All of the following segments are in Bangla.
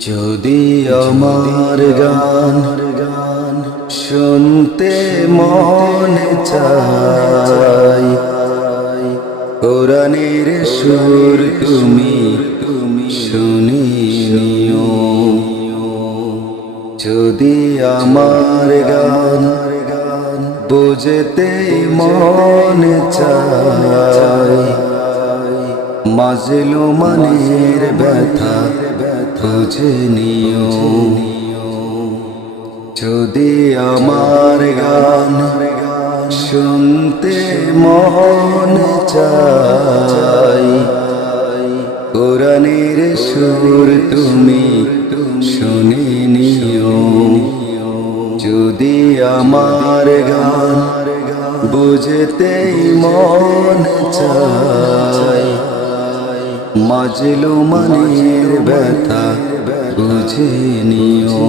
যদি আমার গান শুনতে মনে চাই, কোরআনের সুর তুমি শুনি নিও। যদি আমার গান বুঝতে মনে চাই, মাজলুমানের ব্যথা বুঝে নিও। যদি আমার গান শুনতে মনে চাই, কোরআনের সুর তুমি শুনে নিও। যদি আমার গান বুঝতে মনে চাই, মাজলুমানের ব্যথা বুঝে নিও।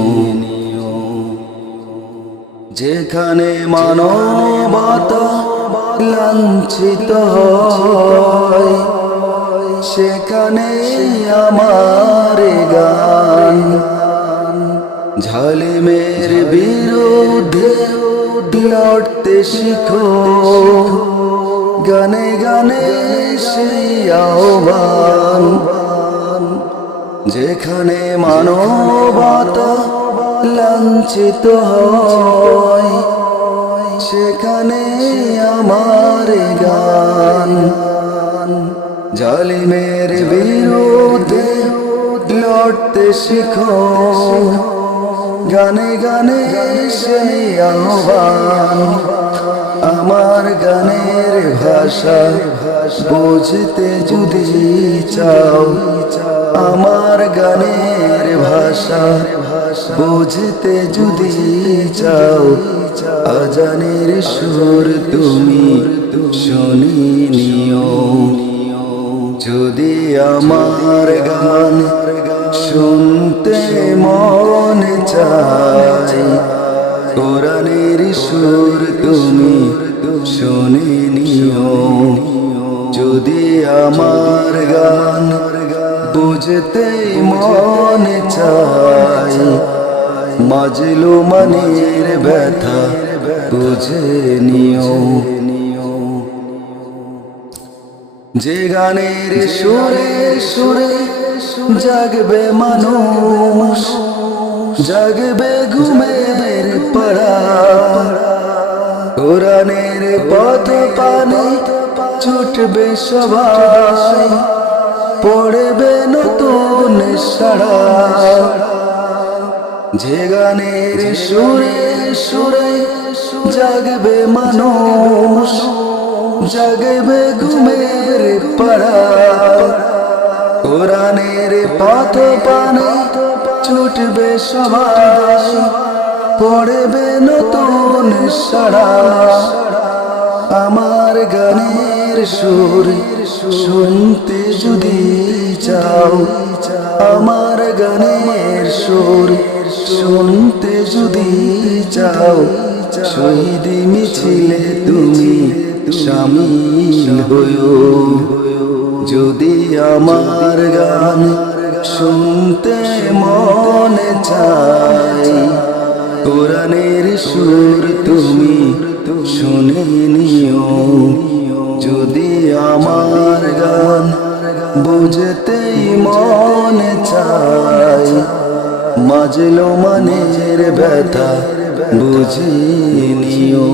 যেখানে মানবতা লাঞ্ছিত হয়, সেখানে আমার গান জালিমের বিরুদ্ধে লড়তে শিখো। গানে গানে সেই আহ্বান, যেখানে মানবতা লাঞ্ছিত হয়, সেখানে আমার গান জালিমের বিরুদ্ধে লড়তে শিখো। গানে গানে সেই আহ্বান, আমার গানের ভাষা বুঝতে যদি চাও, আমার গানের ভাষা বুঝতে যদি চাও, আজানের সুর তুমি শুনি নিও। যদি আমার গান শুনতে মনে চাই, কোরআনের সুর তুমি শুনে নিও। যদি আমার গান বুঝতে মনে চাই, মাজলুমানের ব্যথা বুঝে নিও। যে গানের সুরে সুরে জাগবে মানুষ, জাগবে ঘুমের পাড়া, কোরআনের পথ পানে ছুটবে সবাই, পড়বে নতুন সাড়া। যে গানের সুরে সুরে জাগবে মানুষ, জাগবে ঘুমের পাড়া, কোরআনের পথ পানে ছুটবে সবাই, পড়বে নতুন সাড়া। আমার গানের সুর শুনতে যদি চাও, আমার গানের সুর শুনতে যদি চাও, শহীদ মিছিলে তুমি শামিল হয়ো। যদি আমার গান শুনতে মনে চাই, কোরআনের সুর তুমি শুনে নিও। যদি আমার গান বুঝতেই মনে চাই, মাজলুমানের ব্যথা বুঝে নিও।